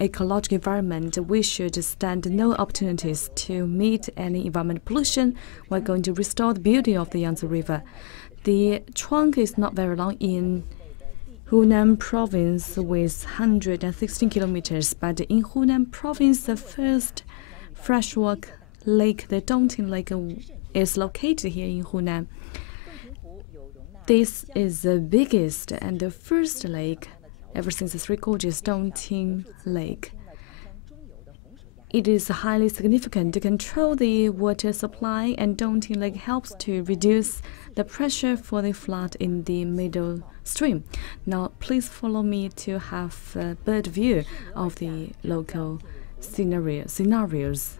ecological environment, we should stand no opportunities to meet any environmental pollution. We're going to restore the beauty of the Yangtze River. The trunk is not very long in Hunan Province with 116 kilometers, but in Hunan Province, the first freshwater lake, the Dongting Lake, is located here in Hunan. This is the biggest and the first lake ever since the Three Gorges Dongting Lake. It is highly significant to control the water supply, and Dongting Lake helps to reduce the pressure for the flood in the middle stream. Now, please follow me to have a bird view of the local scenarios.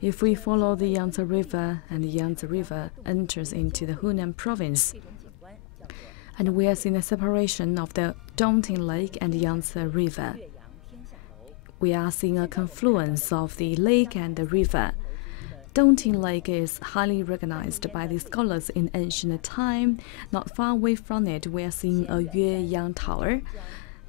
If we follow the Yangtze River, and the Yangtze River enters into the Hunan Province, and we are seeing the separation of the Dongting Lake and the Yangtze River. We are seeing a confluence of the lake and the river. Dongting Lake is highly recognized by the scholars in ancient time. Not far away from it, we are seeing a Yueyang Tower.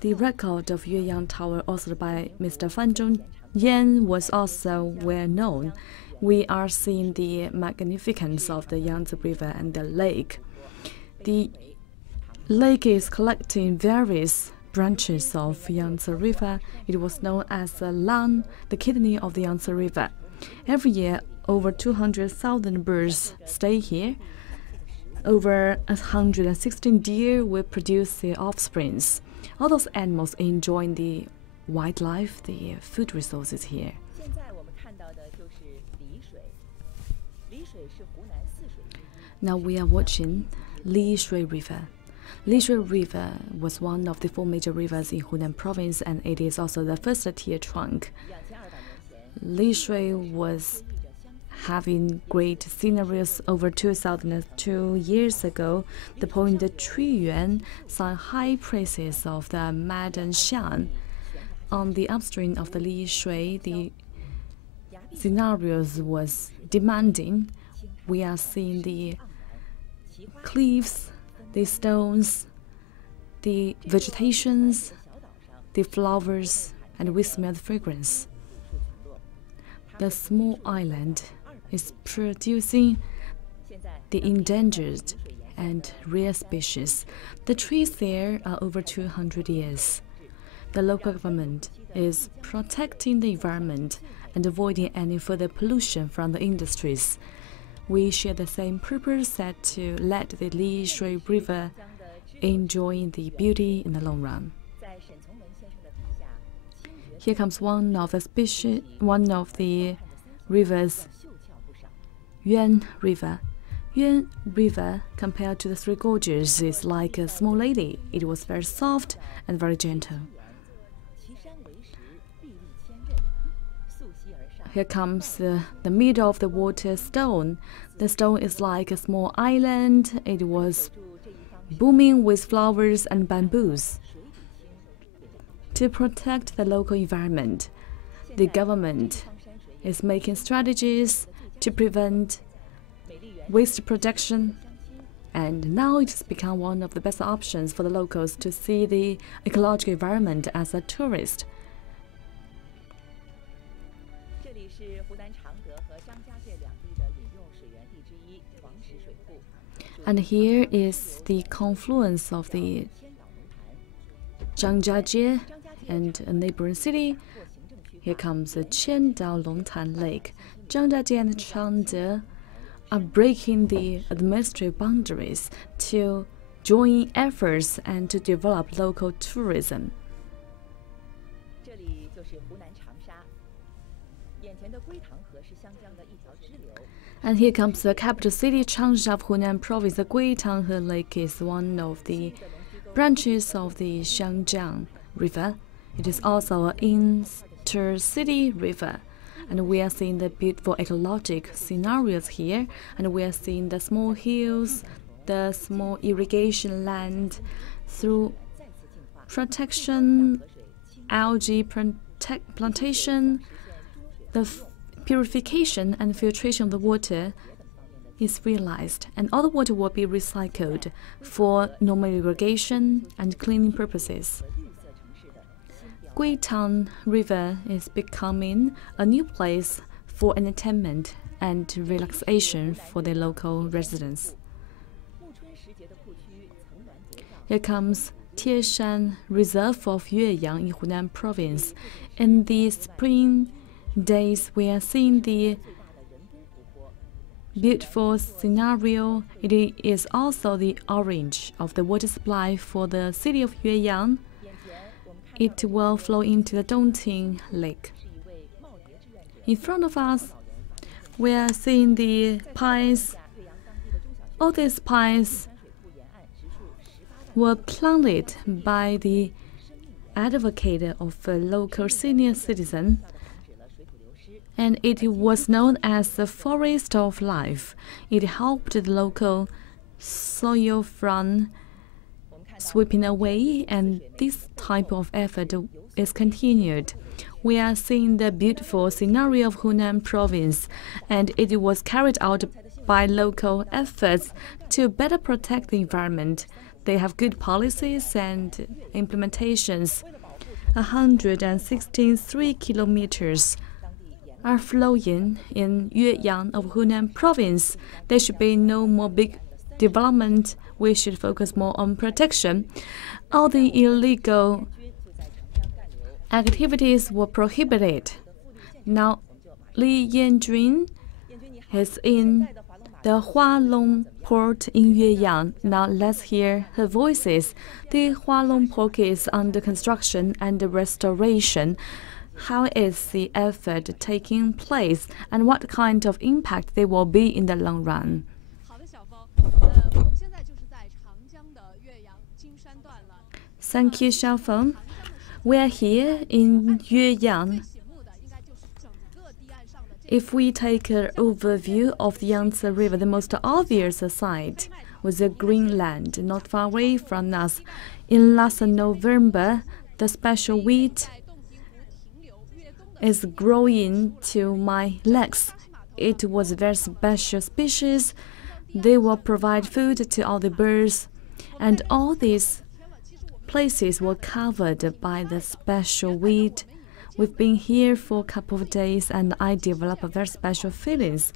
The record of Yueyang Tower, authored by Mr. Fan Zhongyan, was also well known. We are seeing the magnificence of the Yangtze River and the lake. The lake is collecting various branches of Yangtze River. It was known as the lung, the kidney of the Yangtze River. Every year, over 200,000 birds stay here. Over 116 deer will produce their offsprings. All those animals enjoy the wildlife, the food resources here. Now we are watching Lishui River. Lishui River was one of the 4 major rivers in Hunan Province, and it is also the first tier trunk. Lishui was having great scenarios over 2,002 years ago. The poet Triyuan sang high praises of the Madden Xian. On the upstream of the Lishui, the scenarios was demanding. We are seeing the cliffs, the stones, the vegetations, the flowers, and we smell the fragrance. The small island is producing the endangered and rare species. The trees there are over 200 years. The local government is protecting the environment and avoiding any further pollution from the industries. We share the same purpose, that to let the Lishui River enjoy the beauty in the long run. Here comes one of the rivers, Yuan River. Yuan River, compared to the Three Gorges, is like a small lady. It was very soft and very gentle. Here comes the middle of the water stone. The stone is like a small island. It was booming with flowers and bamboos. To protect the local environment, the government is making strategies to prevent waste production, and now it has become one of the best options for the locals to see the ecological environment as a tourist. And here is the confluence of the Zhangjiajie and a neighboring city. Here comes the Qiandao Longtan Lake. Zhangjiajie and Changde are breaking the administrative boundaries to join efforts and to develop local tourism. And here comes the capital city, Changsha of Hunan Province. The Guitanghe Lake is one of the branches of the Xiangjiang River. It is also an intercity river. And we are seeing the beautiful ecologic scenarios here. And we are seeing the small hills, the small irrigation land. Through protection, algae plantation, the purification and filtration of the water is realized, and all the water will be recycled for normal irrigation and cleaning purposes. Yangtze River is becoming a new place for entertainment and relaxation for the local residents. Here comes Tieshan Reserve of Yueyang in Hunan Province. In the spring days, we are seeing the beautiful scenario. It is also the orange of the water supply for the city of Yueyang. It will flow into the Dongting Lake. In front of us, we are seeing the pines. All these pines were planted by the advocate of a local senior citizen, and it was known as the forest of life. It helped the local soil from sweeping away, and this type of effort is continued. We are seeing the beautiful scenario of Hunan Province, and it was carried out by local efforts to better protect the environment. They have good policies and implementations. 163 kilometers are flowing in Yueyang of Hunan Province. There should be no more big development. We should focus more on protection. All the illegal activities were prohibited. Now, Li Yanjun is in the Hualong Port in Yueyang. Now let's hear her voices. The Hualong Port is under construction and restoration. How is the effort taking place, and what kind of impact there will be in the long run? Thank you, Xiaofeng. We are here in Yueyang. If we take an overview of the Yangtze River, the most obvious sight was the green land not far away from us. In last November, the special wheat is growing to my legs. It was a very special species. They will provide food to all the birds, and all these places were covered by the special wheat. We've been here for a couple of days, and I developed a very special feelings.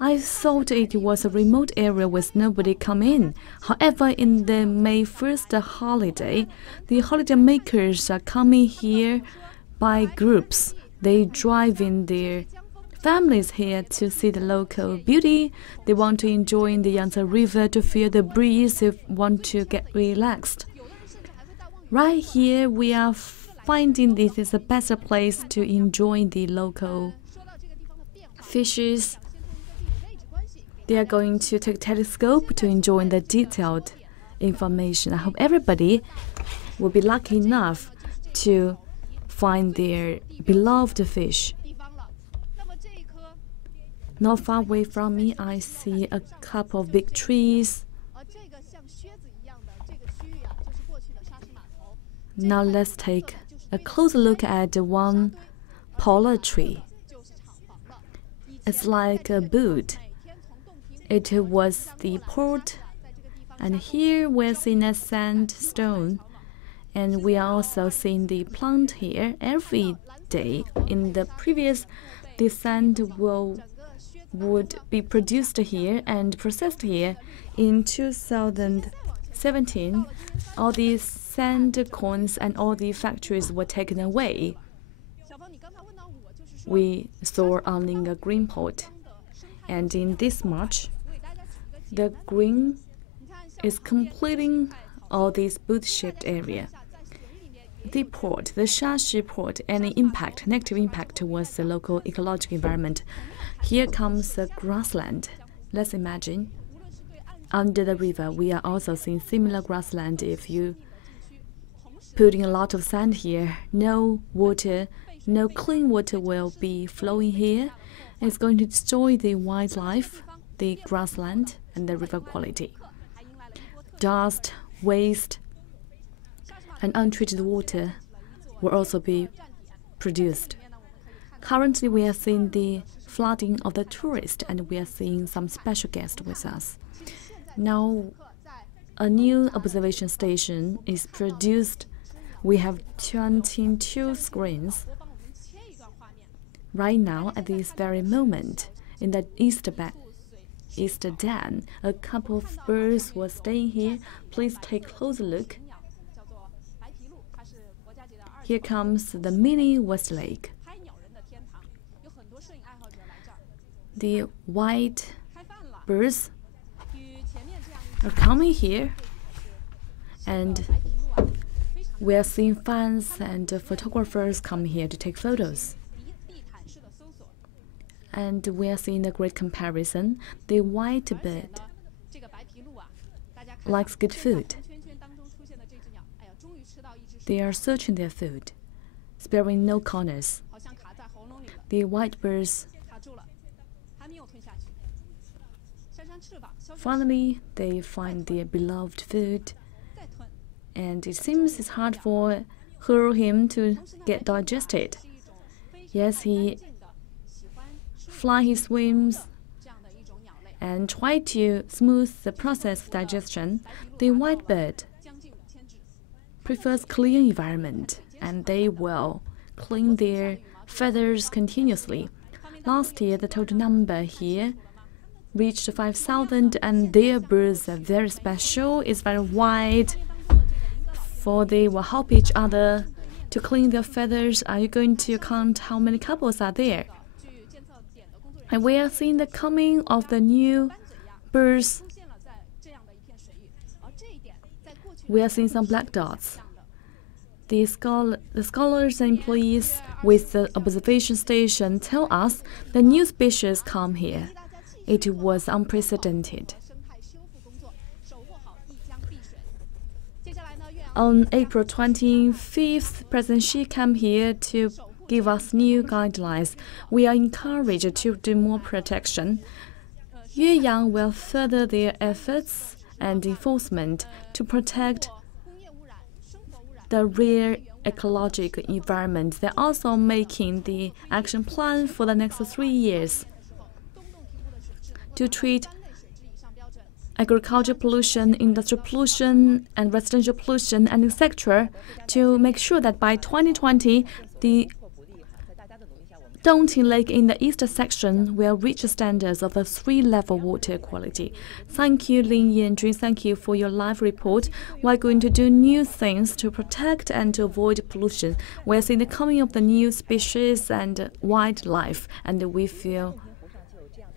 I thought it was a remote area with nobody come in. However, in the May 1st holiday, the holiday makers are coming here by groups. They drive in their families here to see the local beauty. They want to enjoy the Yangtze River, to feel the breeze, they want to get relaxed. Right here, we are finding this is the best place to enjoy the local fishes. They are going to take a telescope to enjoy the detailed information. I hope everybody will be lucky enough to find their beloved fish. Not far away from me, I see a couple of big trees. Now let's take a closer look at one polar tree. It's like a boot. It was the port, and here we're seeing a sandstone, and we are also seeing the plant here every day. In the previous, the sand would be produced here and processed here. In 2017, all these sand coins and all the factories were taken away. We saw only a green pot, and in this March, the green is completing all this boot-shaped area. The port, the Shashi port, any impact, negative impact towards the local ecological environment. Here comes the grassland. Let's imagine under the river, we are also seeing similar grassland. If you putting a lot of sand here, no water, no clean water will be flowing here. It's going to destroy the wildlife, the grassland, and the river quality. Dust, waste, and untreated water will also be produced. Currently, we are seeing the flooding of the tourists, and we are seeing some special guests with us. Now, a new observation station is produced We have 22 screens right now at this very moment. In the east den, a couple of birds were staying here. Please take a closer look. Here comes the mini West Lake. The white birds are coming here, and we are seeing fans and photographers come here to take photos. And we are seeing a great comparison. The white bird likes good food. They are searching their food, sparing no corners. The white birds, finally, they find their beloved food, and it seems it's hard for her or him to get digested. Yes, he flies, he swims, and try to smooth the process of digestion. The white bird prefers clean environment, and they will clean their feathers continuously. Last year, the total number here reached 5,000, and their birds are very special. It's very wide, for they will help each other to clean their feathers. Are you going to count how many couples are there? And we are seeing the coming of the new birds. We are seeing some black dots. The scholars and employees with the observation station tell us the new species come here. It was unprecedented. On April 25th, President Xi came here to give us new guidelines. We are encouraged to do more protection. Yueyang will further their efforts and enforcement to protect the rare ecological environment. They're also making the action plan for the next 3 years to treat agricultural pollution, industrial pollution, and residential pollution, and etc., to make sure that by 2020, the Dongting Lake in the east section will reach the standards of a 3-level water quality. Thank you, Lin Yanjun. Thank you for your live report. We're going to do new things to protect and to avoid pollution. We're seeing the coming of the new species and wildlife, and we feel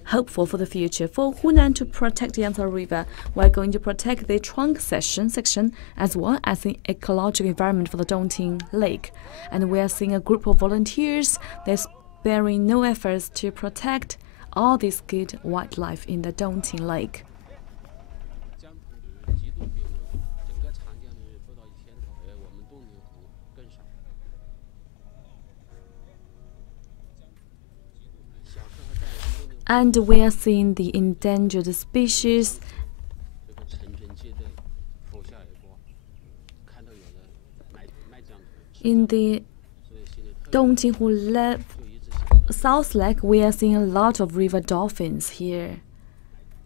hopeful for the future. For Hunan to protect the Yangtze River, we're going to protect the trunk section as well as the ecological environment for the Dongting Lake. And we are seeing a group of volunteers. They're sparing no efforts to protect all this good wildlife in the Dongting Lake. And we are seeing the endangered species. In the Dongting South Lake, we are seeing a lot of river dolphins here,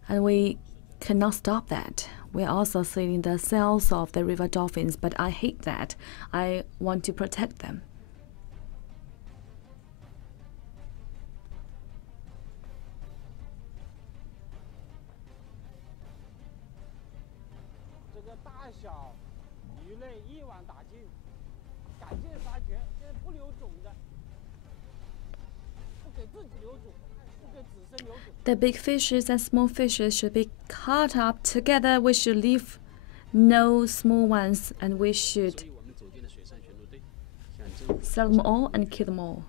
and we cannot stop that. We are also seeing the cells of the river dolphins, but I hate that. I want to protect them. The big fishes and small fishes should be caught up together. We should leave no small ones, and we should sell them all and kill them all.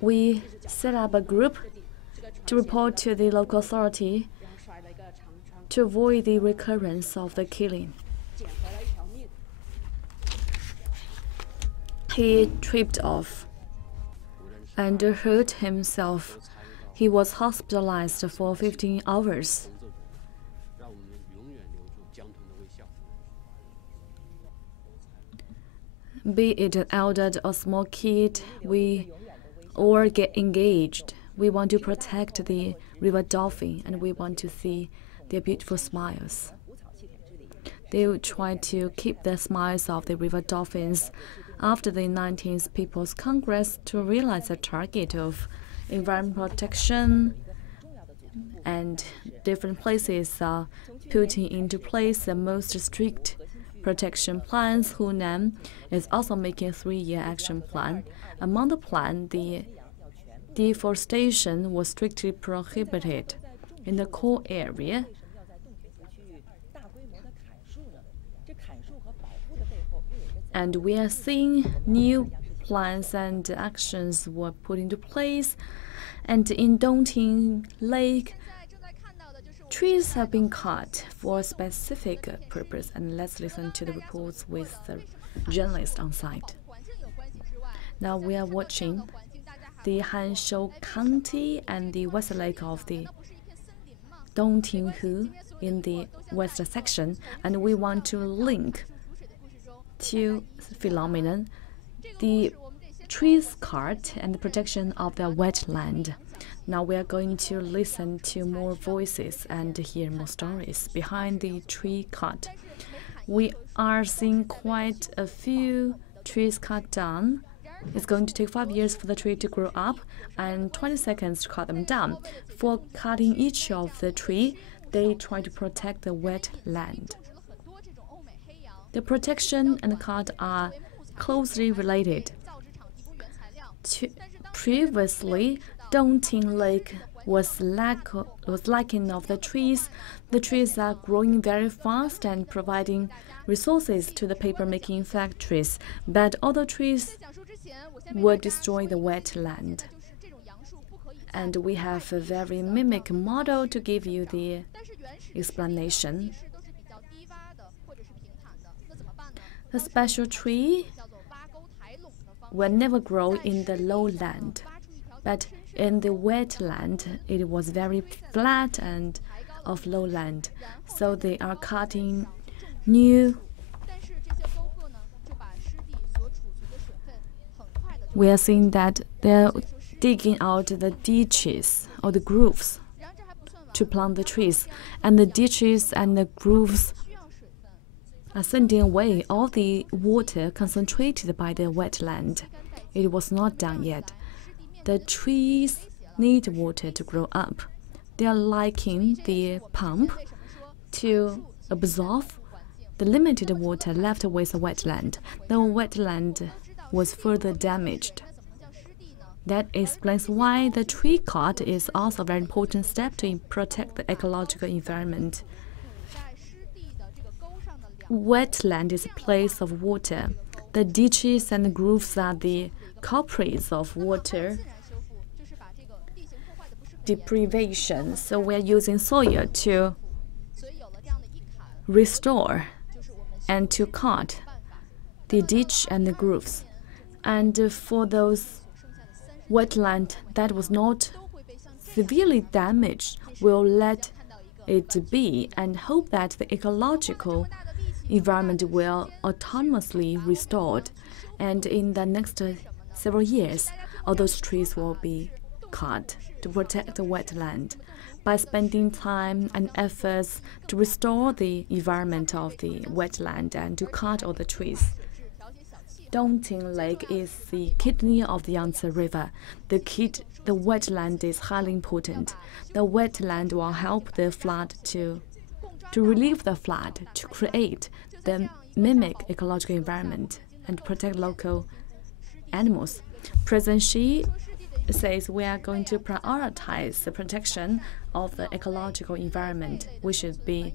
We set up a group to report to the local authority to avoid the recurrence of the killing. He tripped off and hurt himself. He was hospitalized for 15 hours. Be it an elder or small kid, we all get engaged. We want to protect the river dolphin, and we want to see their beautiful smiles. They will try to keep the smiles of the river dolphins after the 19th People's Congress to realize the target of environment protection, and different places are putting into place the most strict protection plans. Hunan is also making a 3-year action plan. Among the plan, the deforestation was strictly prohibited in the core area. And we are seeing new plans and actions were put into place. And in Dongting Lake, trees have been cut for a specific purpose. And let's listen to the reports with the journalist on site. Now we are watching the Hanshu County and the west lake of the Dongting Hu in the west section, and we want to link two phenomenon: the trees cut and the protection of the wetland. Now we are going to listen to more voices and hear more stories behind the tree cut. We are seeing quite a few trees cut down. It's going to take 5 years for the tree to grow up and 20 seconds to cut them down. For cutting each of the tree, they try to protect the wetland. The protection and cut are closely related. Previously, Dongting Lake was lacking of the trees. The trees are growing very fast and providing resources to the paper-making factories, but all the trees would destroy the wetland. And we have a very mimic model to give you the explanation. The special tree will never grow in the lowland, but in the wetland it was very flat and of lowland, so they are cutting new. We are seeing that they're digging out the ditches or the grooves to plant the trees, and the ditches and the grooves are sending away all the water concentrated by the wetland. It was not done yet. The trees need water to grow up. They are liking the pump to absorb the limited water left with the wetland. The wetland was further damaged. That explains why the tree cut is also a very important step to protect the ecological environment. Wetland is a place of water. The ditches and the grooves are the culprits of water deprivation. So we are using soil to restore and to cut the ditch and the grooves. And for those wetland that was not severely damaged, we'll let it be and hope that the ecological environment will autonomously restored. And in the next several years, all those trees will be cut to protect the wetland. By spending time and efforts to restore the environment of the wetland and to cut all the trees. Dongting Lake is the kidney of the Yangtze River. The wetland is highly important. The wetland will help the flood to relieve the flood, to create the mimic ecological environment and protect local animals. President Xi says we are going to prioritize the protection of the ecological environment. We should be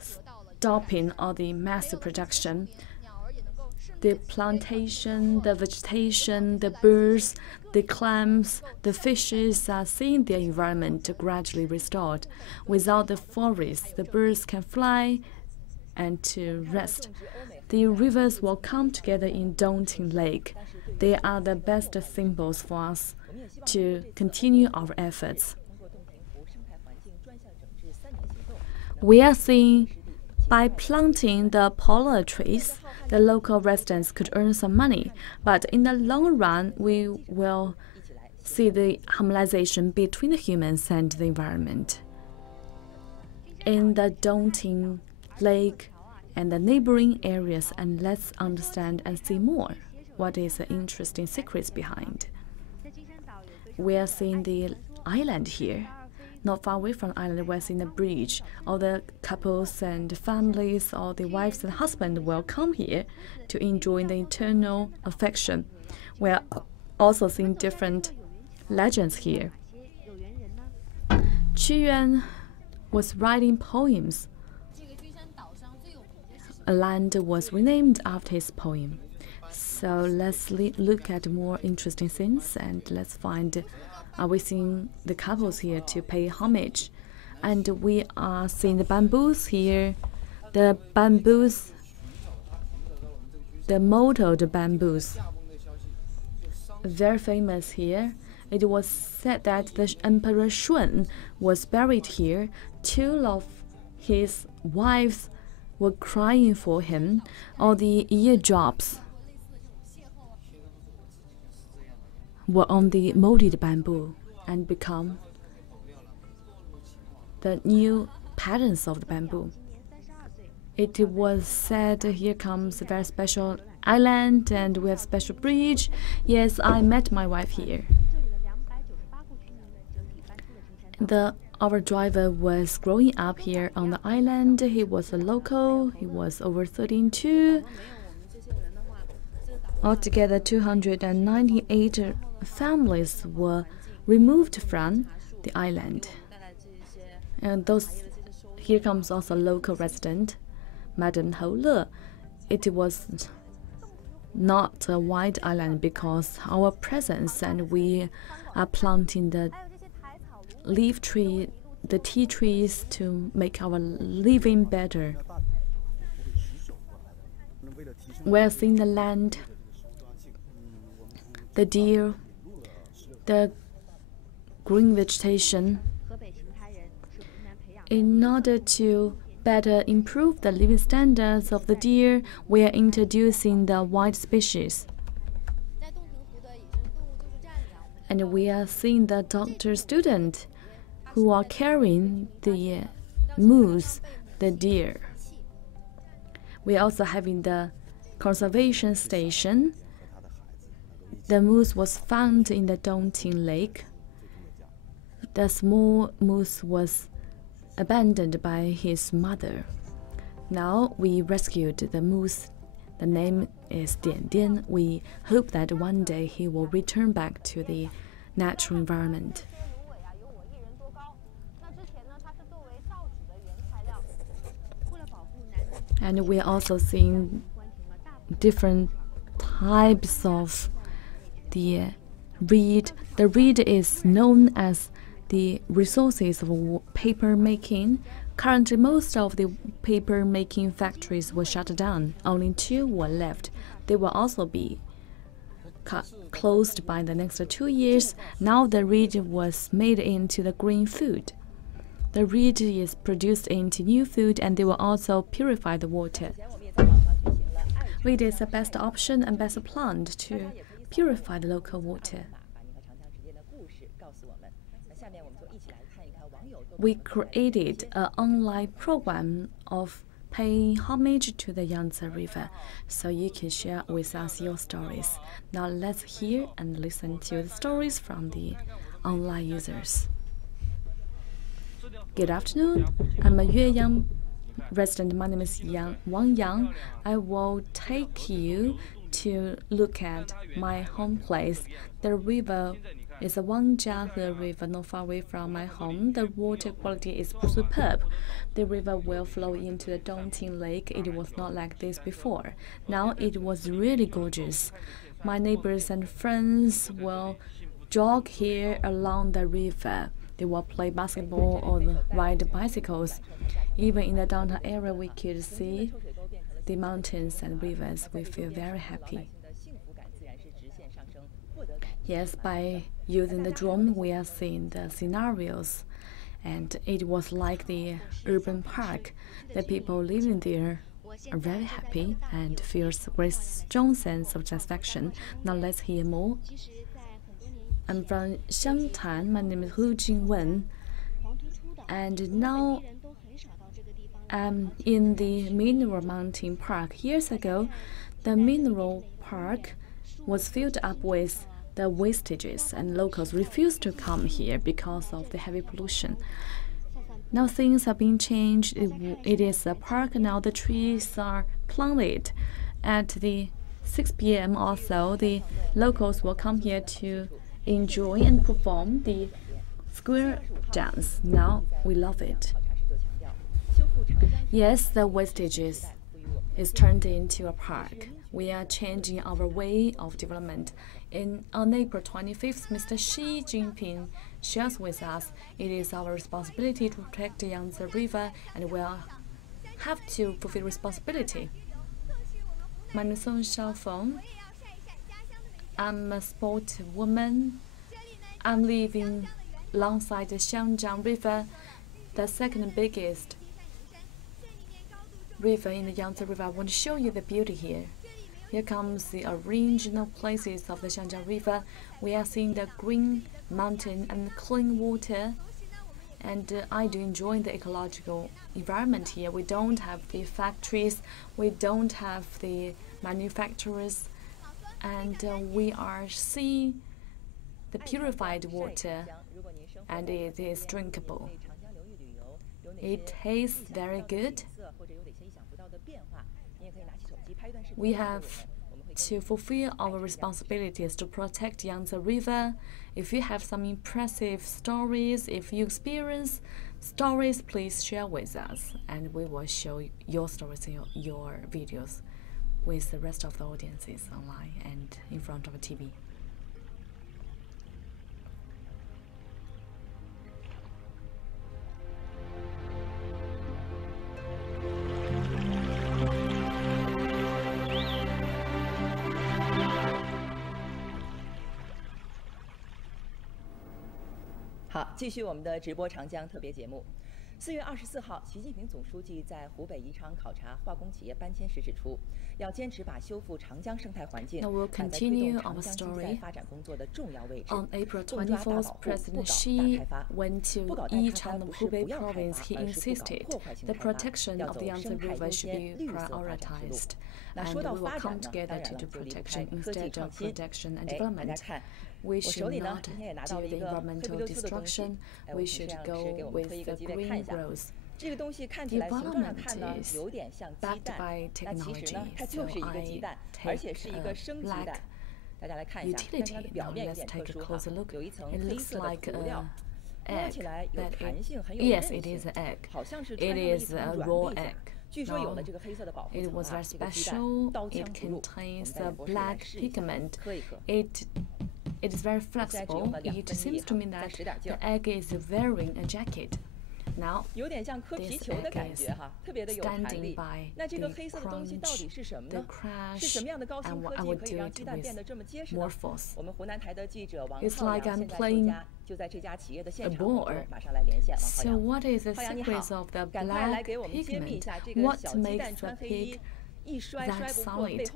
stopping all the massive production. The plantation, the vegetation, the birds, the clams, the fishes are seeing their environment gradually restored. Without the forest, the birds can fly and to rest. The rivers will come together in Dongting Lake. They are the best symbols for us to continue our efforts. We are seeing by planting the polar trees, the local residents could earn some money, but in the long run, we will see the harmonization between the humans and the environment. in the Dongting Lake and the neighboring areas, and let's understand and see more what is the interesting secrets behind. We are seeing the island here. Not far away from the island, we're seeing the bridge. All the couples and families, all the wives and husbands will come here to enjoy the eternal affection. We are also seeing different legends here. Qu Yuan was writing poems. A land was renamed after his poem. So let's look at more interesting things, and let's find, are we seeing the couples here to pay homage? And we are seeing the bamboos here. The bamboos, the mottled bamboos, very famous here. It was said that the Emperor Shun was buried here. Two of his wives were crying for him. All the eardrops were on the molded bamboo and become the new patterns of the bamboo. It was said, here comes a very special island and we have special bridge. Yes, I met my wife here. Our driver was growing up here on the island. He was a local. He was over 13 too. Altogether, 298 families were removed from the island. And here comes also local resident, Madam Hou Le. It was not a white island because our presence, and we are planting the leaf tree, the tea trees to make our living better. We're seeing the land, the deer, the green vegetation. In order to better improve the living standards of the deer, we are introducing the wild species. And we are seeing the doctor student who are carrying the moose, the deer. We are also having the conservation station. The moose was found in the Dongting Lake. The small moose was abandoned by his mother. Now we rescued the moose. The name is Dian Dian. We hope that one day he will return back to the natural environment. And we're also seeing different types of the reed. The reed is known as the resources of paper making. Currently, most of the paper making factories were shut down. Only 2 were left. They will also be closed by the next 2 years. Now the reed was made into the green food. The reed is produced into new food, and they will also purify the water. Reed is the best option and best plant to purify the local water. We created an online program of paying homage to the Yangtze River, so you can share with us your stories. Now let's hear and listen to the stories from the online users. Good afternoon. I'm a Yueyang resident. My name is Wang Yang. I will take you to look at my home place. The river is a Yangtze River, not far away from my home. The water quality is superb. The river will flow into the Dongting Lake. It was not like this before. Now it was really gorgeous. My neighbors and friends will jog here along the river. They will play basketball or ride bicycles. Even in the downtown area, we could see the mountains and rivers. We feel very happy. Yes, by using the drone, we are seeing the scenarios. And it was like the urban park. The people living there are very happy and feel a great strong sense of satisfaction. Now let's hear more. I'm from Xiangtan. My name is Hu Jingwen. And now in the Mineral Mountain Park. Years ago, the mineral park was filled up with the wastages, and locals refused to come here because of the heavy pollution. Now things are being changed. It is a park now. The trees are planted. At the 6 p.m. or so, the locals will come here to enjoy and perform the square dance. Now we love it. Yes, the wastages is turned into a park. We are changing our way of development. On April 25th, Mr. Xi Jinping shares with us it is our responsibility to protect the Yangtze River, and we'll have to fulfill responsibility. My name is Song Xiaofeng. I'm a sport woman. I'm living alongside the Yangtze River, the second biggest river in the Yangtze River. I want to show you the beauty here. Here comes the original places of the Yangtze River. We are seeing the green mountain and clean water. And I do enjoy the ecological environment here. We don't have the factories, we don't have the manufacturers, and we are seeing the purified water, and it is drinkable. It tastes very good. We have to fulfill our responsibilities to protect Yangtze River. If you have some impressive stories, if you experience stories, please share with us, and we will show your stories in your videos with the rest of the audiences online and in front of a TV.好，继续我们的直播长江特别节目。4月24号，习近平总书记在湖北宜昌考察化工企业搬迁时指出，要坚持把修复长江生态环境摆在推动长江经济发展工作的重要位置。On April 24th, President Xi went to Yichang, Hubei Province. He insisted the protection of the Yangtze River should be prioritized, and we will come together to do protection instead of protection and development. We should not do the environmental destruction. We should go with the green growth. Development is backed by technology, so I take a black utility. Now let's take a closer look. It looks like an egg, but yes, it is an egg. It is a raw egg. No, it was very special. It contains a black pigment. It is very flexible. It seems to me that the egg is wearing a jacket. Now, this egg is standing by the crunch, the crash, and I would do it with more force. It's like I'm playing a ball. So what is the secret of the black pigment? What makes the pig that solid?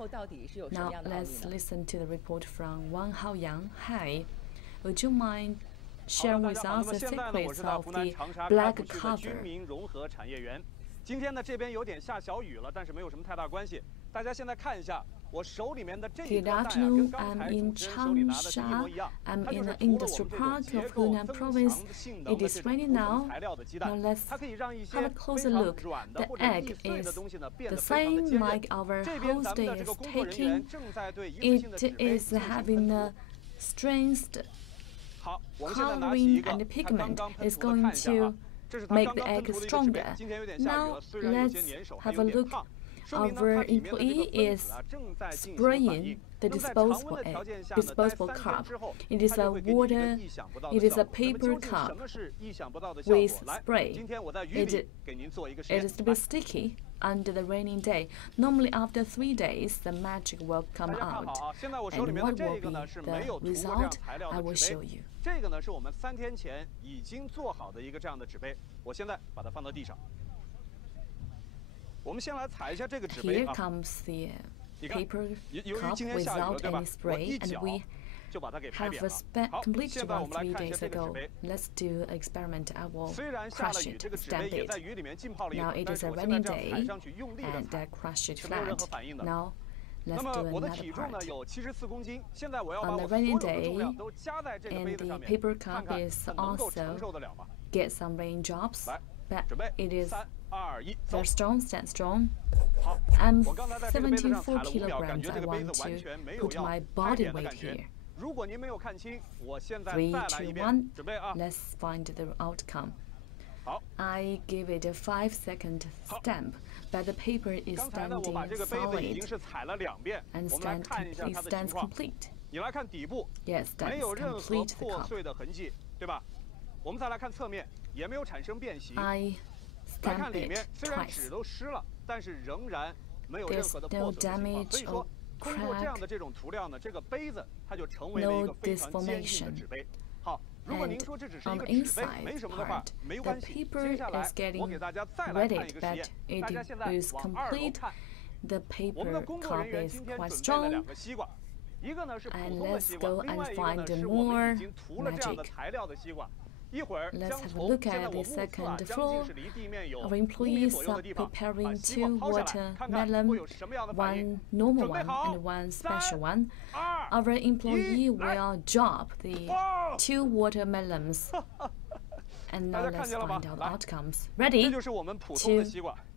Now let's listen to the report from Wang Haoyang. Hi, would you mind sharing with us the secrets of the black cover? 今天呢，这边有点下小雨了，但是没有什么太大关系。大家现在看一下我手里面的这一个袋啊，跟刚才主持人手里拿的是一模一样。它就是除了我们这种结构增强的性能的这种不同材料的鸡蛋，它可以让一些非常软的或者易碎的东西呢变得非常的坚韧。这边咱们的这个工作人员正在对一次性的纸杯进行了 strength coloring and pigment is going to make the egg stronger. Now let's have a look. Our employee is spraying the disposable cup. It is a paper cup with spray. It is to be sticky under the raining day. Normally after 3 days, the magic will come out. And what will be the result, I will show you. 这个呢是我们3天前已经做好的一个这样的纸杯，我现在把它放到地上。我们先来踩一下这个纸杯啊。 Here comes the paper cup without any spray, and we have completed about 3 days ago. Let's do an experiment. I will crush it, stamp it. Now it is a rainy day, and I crush it flat. Now let's do another part. On a rainy day, and the paper cup is also get some raindrops, but it is very strong, stand strong. I'm 74 kilograms. I want to put my body weight here. 3, 2, 1. Let's find the outcome. I give it a 5-second stamp, but the paper is standing solid and it stands complete. Yes, that's complete the cup. I stamp it twice. There's no damage or crack, no deformation. And on the inside part, the paper is getting wetted, but it is complete. The paper cup is quite strong. And let's go and find more magic. Let's have a look at the second floor. Our employees are preparing 2 watermelon, 1 normal one and 1 special one. Our employee will drop the 2 watermelons. And now let's find out the outcomes. Ready? 2,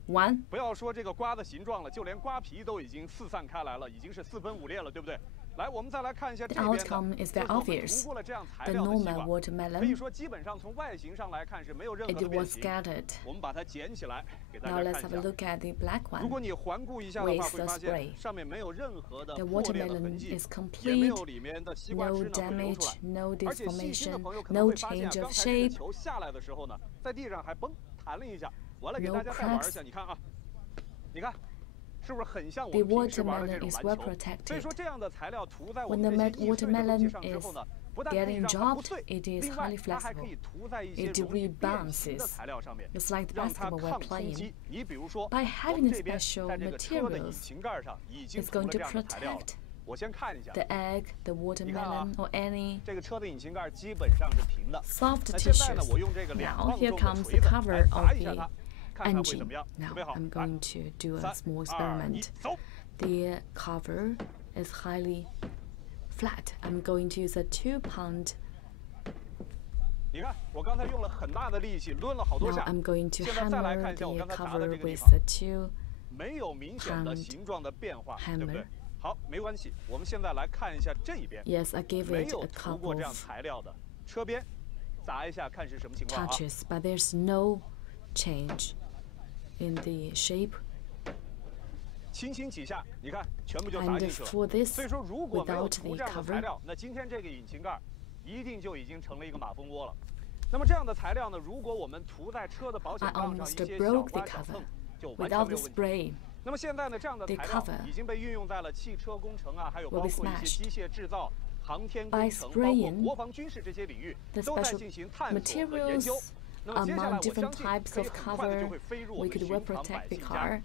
1. 不要说这个瓜的形状了，就连瓜皮都已经四散开来了，已经是4分5裂了，对不对？来，我们再来看一下这边的。 The outcome is very obvious. The normal watermelon, 可以说基本上从外形上来看是没有任何的 it 变 was 形。 scattered. 我们把它捡起来，给大 Now 家 let's 看 have a 一下。 look at the black 如果 one. 你环顾一下的话， With 会 the 发现 spray. 上面没有任何的 The 破裂的 watermelon 痕迹， is 也没 complete. 有里面的西瓜 No 汁呢会流出 damage, 来。 no 而且细心的 deformation, 朋友可能 no 会发现， change 刚 of 才这个 shape. 球下来的时候呢，在地上还弹了一下。我来给 No 大家再玩一 cracks. 下，你看啊，你看。 是不是很像我 The 们平时玩的这 watermelon 种 is 篮 well 球？所以 protected. 说这样的材料涂在我 When 们 the 这些易碎的东西 watermelon 上之后 is 呢，不但可以 getting 让它不 dropped, 碎， it is 另外 highly 它还可以 flexible. 涂在一些 It 容易变形的 rebounces. 材料上面， It's like the 让它 basketball 抗 we're 冲 playing. 击。你比如说， By 我 having 们 the 这边 special 在这个车的引 materials, 擎盖上已经 it's 涂 going 了 to 这样的材料了。 protect 我先看一下， the egg, the watermelon, or any 这个车的引擎盖基本上是平的。 soft 那现在呢， tissues. 我用这个2 Now 磅 here 重的 comes 锤 the 子 cover 来砸 of 一下它， the 看看会怎 engine. 么样？ Now 准备好， I'm 来 going to do a 3、 small 2、1 experiment. 走。 The cover is highly flat. I'm going to use a 2-pound. 你看，我刚才用了很大的力气，抡了好多 Now 下。 I'm going to 现在再来 hammer 看一下我 the 刚才砸的 cover 这个地 with 方， a 2. 没有明显的形状的变化， hammer 对不对？好，没关系。我们现在来看一下这一边， Yes, I gave 没 it 有 a 涂过 couple 这样 of 材料的车边，砸一下看是什么情况啊？ touches, but there's no change in the shape. 轻轻几下，你看全部就砸 And 进去了。 for this, 所以说，如果没有 without 涂 the 这样的材 cover, 料，那今天这个引擎盖一定就已经成了一个马蜂窝了。那么这样的材料呢，如果我们涂在车的保险 I 杠上一 almost 些小 broke the 刮小 cover 蹭，就完全 without 没 the 有问题。 spray. 那么现在呢，这样的 The 材料 cover 已经被运用在了汽车工程啊，还有 will 包 be 括一些 smashed. 机械制造、航天 By 工程，包括 spraying 国防军事这些领域 the 都在 special 进行探索和研 materials 究。那么接下来 among 我 different 相信 types 可以 of 很快的就 cover, 会飞入我 we 们 could 寻 well 常百 protect the 姓家。 car.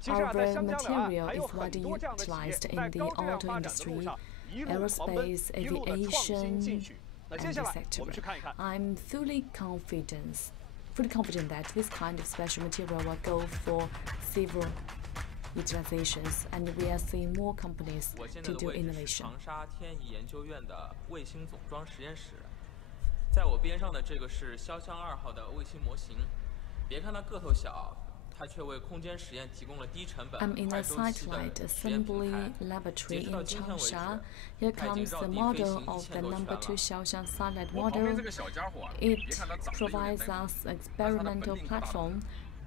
其实啊，在 Our 香江两岸 material 还有 is 很 widely 多这样的企业 utilized 在 in the 高质量 auto 发展的路 industry, 上一路狂奔， aerospace, 一路的创新进 aviation, 取。那接 and 下 the 来我们 sector. 去看一看。 I'm fully confident that this kind of special material will go for several utilizations, and we are seeing more companies 我现在 to 的 do 位置是 innovation. 长沙天翼研究院的卫星总装实验室，在我边上的这个是潇湘2号的卫星模型。别看它个头小，它却为空间实验提供了低成本、 I'm in 快 a 周期的 satellite 实验平 assembly 台。 laboratory 截止到 in 今天为止， Changsha. Here 它已经 comes 绕 the 地飞 model 行 of 1000 the 多 number 圈 two 了。 Xiaoshan satellite 我旁边 model. 这个小家伙啊， It 别看它长得有点 provides 呆萌， us 但是它的本 experimental 领可大了。 platform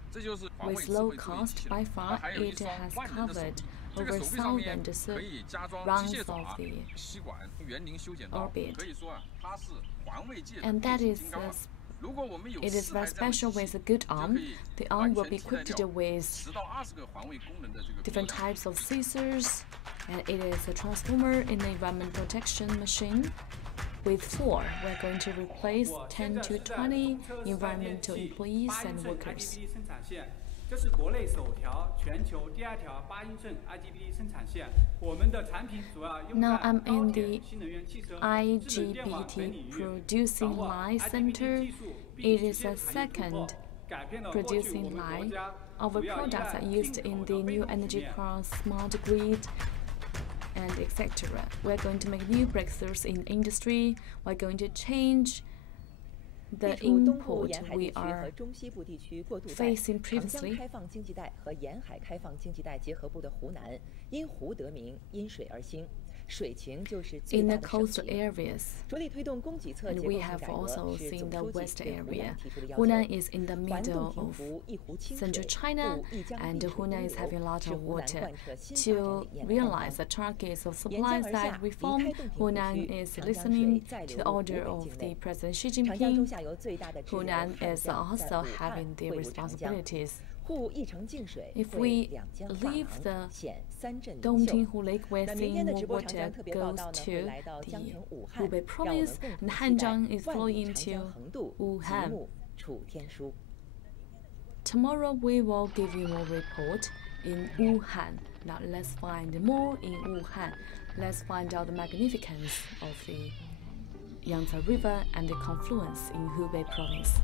这就是环卫 with 智 low 慧助力 cost. 器 By 了。它 far, 还有一 it 双 has 万能的手 covered 臂，这个 over 手臂上面 1,000可以加装 rounds 机械 of 爪、 the 吸管、园林修剪刀， orbit. 可以说啊，它是环卫界的 And 变 that 形 is 金刚啊。如果我们有 it is 4台 very 这样的 special 机 with 器， a good 就 arm. 可以 The arm 完 will 全 be 替代 equipped 掉 with 10到20个环卫功能的这个 different 工人。 types of scissors, and it is a transformer in the environment protection machine. With 4, we're going to replace 10 to 20 environmental employees and workers. 这是国内首条、全球第2条8英寸 IGBT 生产线。我们的产品主要用在 Now I'm 高 in 铁、 the 新能源汽车、智能电网等 IGBT 领域， producing 掌握 line IGBT center. 技术，并 It 直 is 接 a 产业突破， second 改变了过去我 producing 们国 line. 家 Our 主要依 products 赖 are used 进 in 口 the 的被 new 动层 energy 面。 class, smart grid, and etc. We're going to make new breakthroughs in industry. We're going to change 地 the 处东部 input 沿海 we 地区和 are 中西部地区过渡带、 facing 长江 previously. 开放经济带和沿海开放经济带结合部的湖南，因湖得名，因水而兴。 水情就是最 In 大 the 的省 coastal 情。 areas, 着力推动供给侧 and 结构 we 性 have 改革 also 是 seen 总 the 书记 west 对湖 area. 南提出的要 Hunan 求。 is in the 环 middle 洞庭 of 湖一湖清 central 水， China, 故一江 and 必水 Hunan is 流 having a lot 是 of 湖南 water. 贯彻新发展 To 理念的纲 realize 纲。 the targets of 沿 supply 江而 side 下， reform, 离开洞庭湖 Hunan 区， is 长江水 listening 再 to 流 the 入湖 order 北 of 境 the 内。 President Xi 长江中 Jinping. 下游最大的支流 Hunan 汉 is 江 also 在武汉 having the 汇入长江。 responsibilities. 沪一城净水 If 为 we 两江 leave 发 the 廊，显三镇灵 Dongting 秀。 Lake, we're 那明 seeing 天的 more 直播长 water 江特别报 goes 道呢， to 会来到江 the 城武汉， Hubei 让我们 province, 共 and 同期待 Hanjiang is 万 flowing 里长江 into 横渡，极 Wuhan. 目楚天舒。 Tomorrow we will give you more report in Wuhan. Now let's find more in Wuhan. Let's find out the magnificence of the Yangtze River and the confluence in Hubei province.